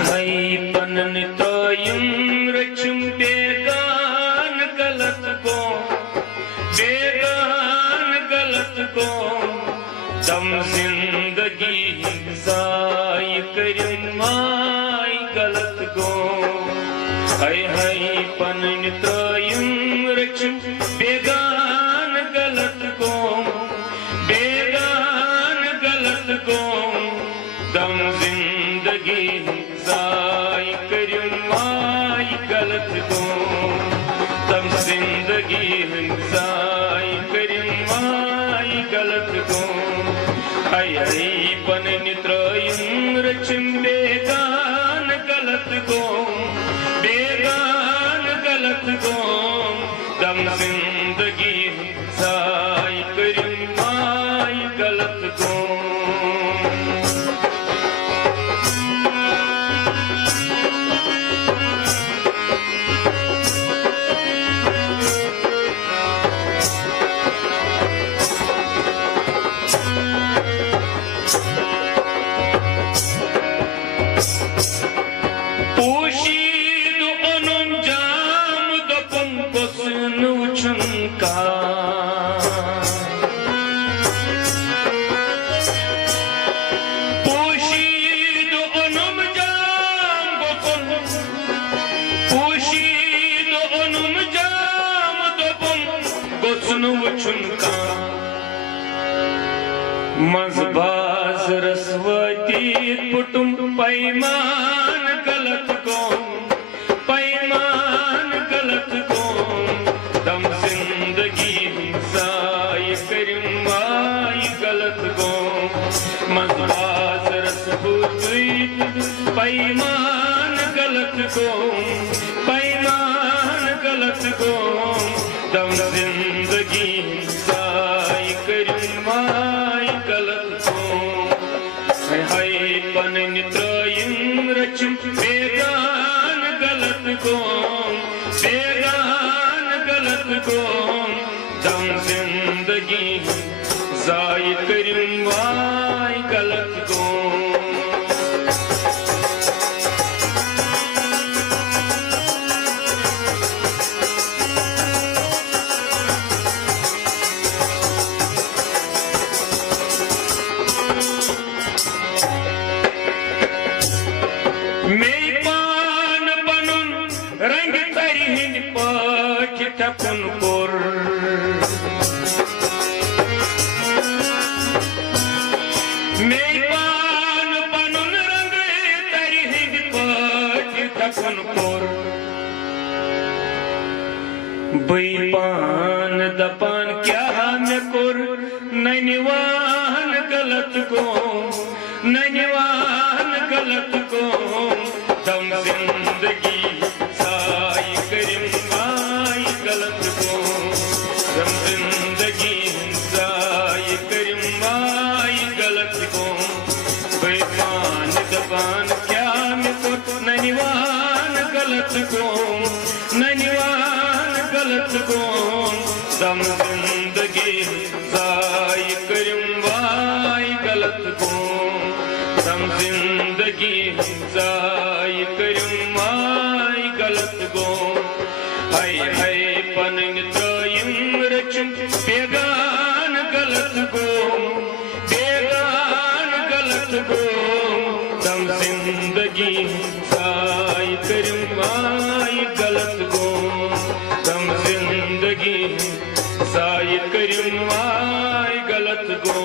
हाय पनन तोयुम रचुम बेगान गलत को दम जिंदगी जाय करिम माय गलत को हाय हाय पनन तोयुम रचुम बेगान गलत को दम जिंदगी जाय करिम माय गलत को दम जिंदगी जाय करिम माय गलत को हाय हाय पनन तोयुम रचुम बेगान गलत को दम जिंदगी जाय करिम माय गलत को मज़बाज रसवती पुटुम पैमान गलत को दम जिंदगी जाय करिम माय गलत को मज़बाज रसवती पैमान गलत को दम जिंदगी जाय करिम माय गलत को हाय पनन तोयुम रचुम बेगान गलत को दम जिंदगी जाय करिम माय गलत को बैपान दपान क्या मैं कोर ननिवान गलत को दम जिंदगी जाय करिम माय गलत को दम जिंदगी जाय करिम माय गलत को बैपान दपान क्या मैं कोर ननिवान गलत को दम जिंदगी जाय करिम माय गलत को दम जिंदगी जाय करिम माय गलत को हाय हाय पनन तोयुम रचुम बेगान गलत को दम जिंदगी जाय करिम माय गलत को दम जिंदगी जाय करिम माय गलत को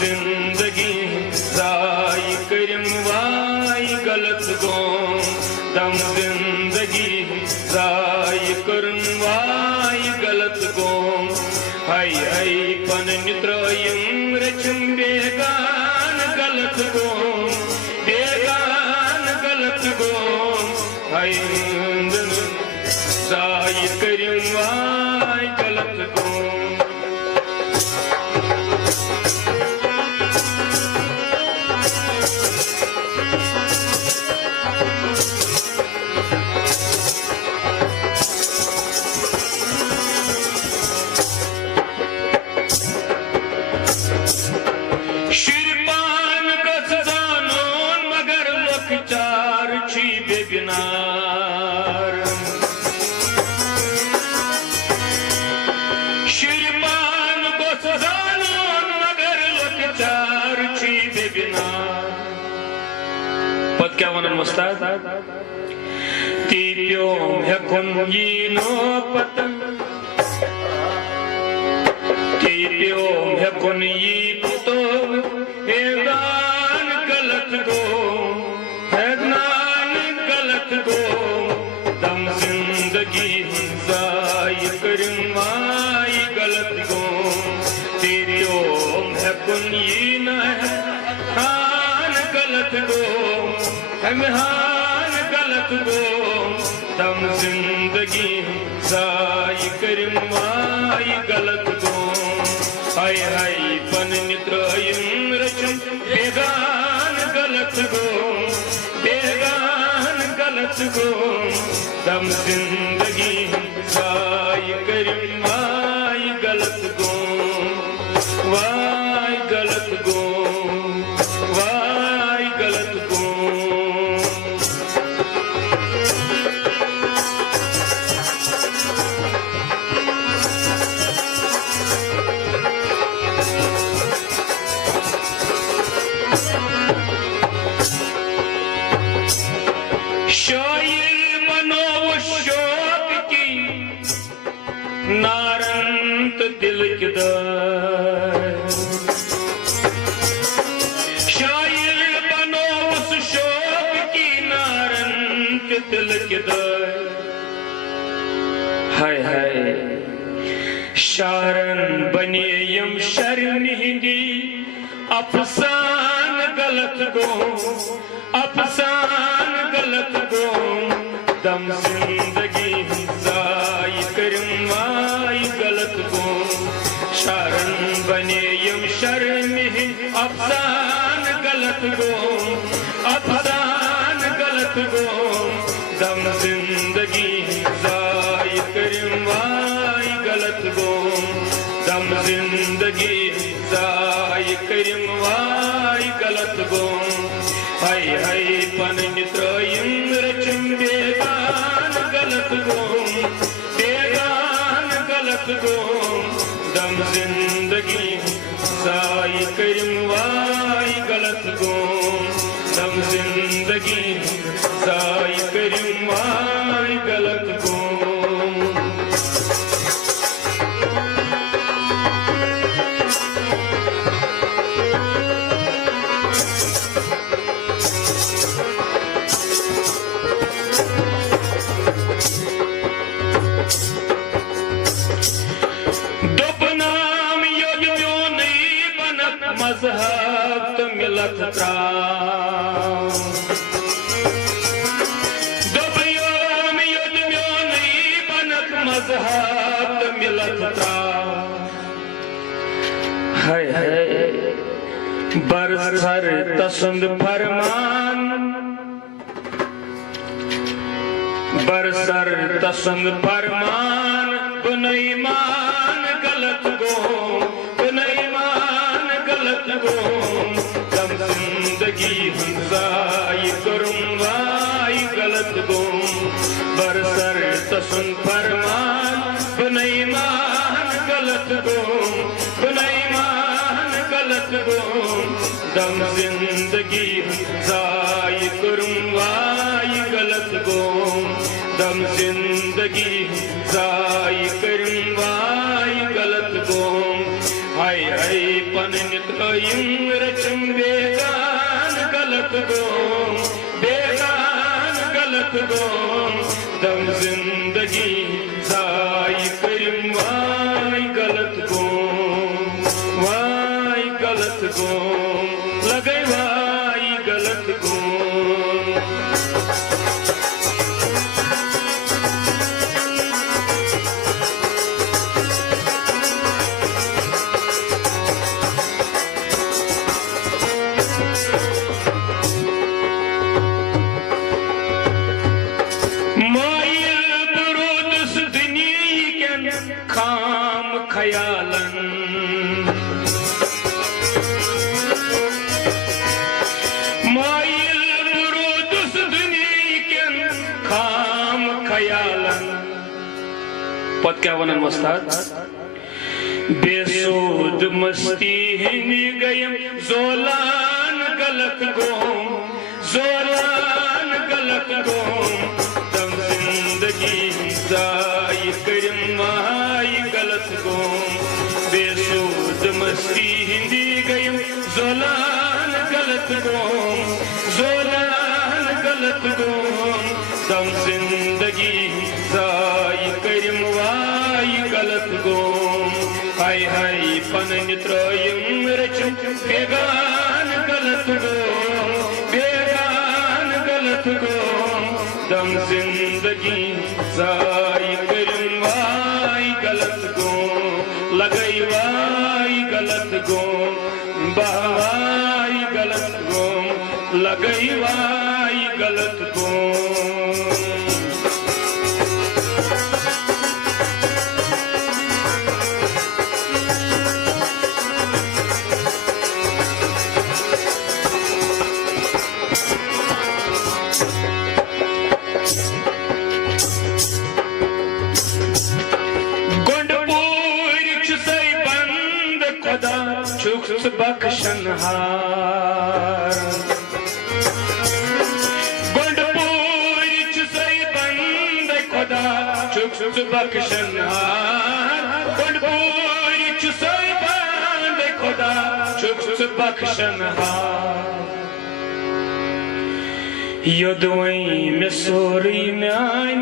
जिंदगी जाय करिम वाय गलत गोम दम जिंदगी जाय करिम वाय गलत गोम हाय हाय पन नित्रयम रचम बेगान गलत गोम हाय जाय करिम वाय गलत गोम क्या वनन मुस्ताद ती प्योम हेकुन यीनो पतन ती प्योम हेकुन यी पुतो हेदान गलत गो हेदान गलत गो दम जिंदगी जाय करिम वाय गलत गो ती प्योम हेकुन यी न हान गलत गो हमहान गलत गो दम जिंदगी जाय करिम वाय गलत गो हाय हाय पन नित्रयम रचम बेगान गलत गो दम जिंदगी जाय करिम वाय गलत गो वाय गलत गो वाय गलत गो नारंत दिल शायर बनो उस शोक की नारंत दिल हाय हाय शारन बने यम शर्मिंदी अफसान गलत गो अफसान गलत गो दम जिंदगी जाय करिम वाय गलत गो शारन बने यम शर्मिंदी अफसान गलत गो अफसान गलत गो दम जिंदगी जाय करिम वाय गलत गो दम जिंदगी जाय करिम वाय गलत गो हाय हाय पन नित्रयम रचम बेगान गलत गो बेगान गलत गो दम जिंदगी जाय करिम वाय गलत गो दम जिंदगी जाय करिम वाय गलत गो मजहब तो मिलत त्राम दुबयो में युद्धम्यो नहीं बनत मजहब तो मिलत त्राम हाय हाय बरसर तसंद फरमान बरसर तसंद फरमान बुनईमान गलत गो दम जिंदगी जाय करुम वाय गलत गो बरसर तसुन फरमान बनईमान गलत गो बनईमान गलत गो दम जिंदगी जाय करुम वाय गलत गो दम जिंदगी जाय करुम वाय गलत गो हाय हाय पन नित्रयम गलत गोम दम जिंदगी जाई करिम वाई गलत गोम लगे वाई गलत गोम खयालन मायल बुरुदुस दुनिया खाम खयालन पद क्या वनन वस्ताद बेसूद मस्ती हिनी गयम जोलान गलत गोम दम जिंदगी जाई करिम माई गलत गोम बेसूद मस्ती हिंदी गयम जोलान गलत गोम दम जिंदगी जाई करिम वाई गलत गोम हाय हाय पनन त्रयम रचम बेगान गलत गोम दम जिंदगी जाई करिम वाई गलत गोम लगई वाई गलत गोम बहवाई गलत गोम लगई वाई गलत गोम चुक्स बख्शनहार गुंडपुर चुसई बंद खुदा चुक्स बख्शनहार गुंडपुर चुसई बंद खुदा चुक्स बख्शनहार यदवई में सोरी म्यान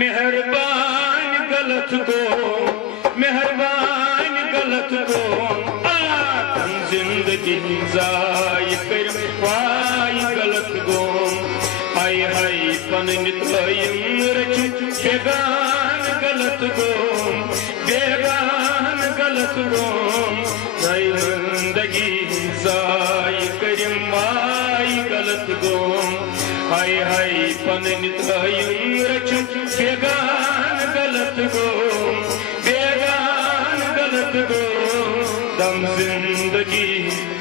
मेहरबान गलत गो जिंदगी जाई कर वाई गलत गोम हाय हाय पनन त्रयम रचम बेगान गलत गोम जिंदगी जाई करिम वाई गलत गोम हाय हाय पनन त्रयम रचम बेगान गलत गोम दम जिंदगी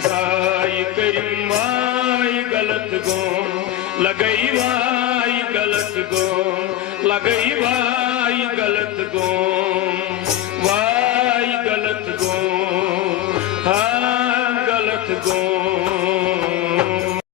जाई करिम वाई गलत गोम लगई वाई गलत गोम